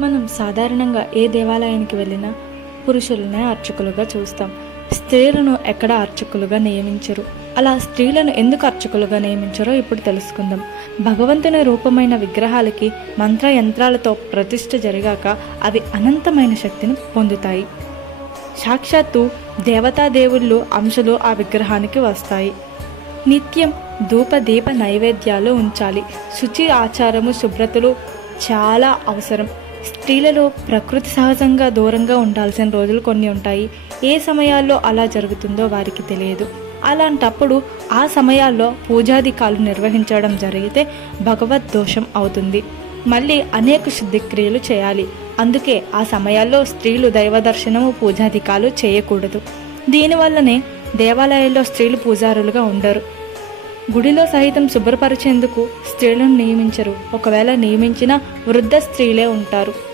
మనం సాధారణంగా ఏ దేవాలయానికి వెళ్ళినా పురుషులనే అర్చకులుగా చూస్తాం. స్త్రీలను ఎక్కడ అర్చకులుగా నియమించరు. అలా స్త్రీలను ఎందుకు అర్చకులుగా నియమించారో ఇప్పుడు తెలుసుకుందాం. భగవంతుని రూపమైన విగ్రహాలకి మంత్ర యంత్రాలతో ప్రతిష్ఠ జరిగాక అవి అనంతమైన శక్తిని పొందుతాయి. సాక్షాత్తు దేవతాదేవుళ్ళు అంశలు ఆ విగ్రహానికి వస్తాయి. నిత్యం ధూప దీప నైవేద్యాలు ఉంచాలి. శుచి, ఆచారము, శుభ్రతలు చాలా అవసరం. స్త్రీలలో ప్రకృతి సహజంగా దూరంగా ఉండాల్సిన రోజులు కొన్ని ఉంటాయి. ఏ సమయాల్లో అలా జరుగుతుందో వారికి తెలియదు. అలాంటప్పుడు ఆ సమయాల్లో పూజాధికాలు నిర్వహించడం జరిగితే భగవద్ దోషం అవుతుంది. మళ్ళీ అనేక శుద్ధిక్రియలు చేయాలి. అందుకే ఆ సమయాల్లో స్త్రీలు దైవ దర్శనము, పూజాధికాలు చేయకూడదు. దీనివల్లనే దేవాలయాల్లో స్త్రీలు పూజారులుగా ఉండరు. గుడిలో సహితం శుభ్రపరిచేందుకు స్త్రీలను నియమించరు. ఒకవేళ నియమించిన వృద్ధ స్త్రీలే ఉంటారు.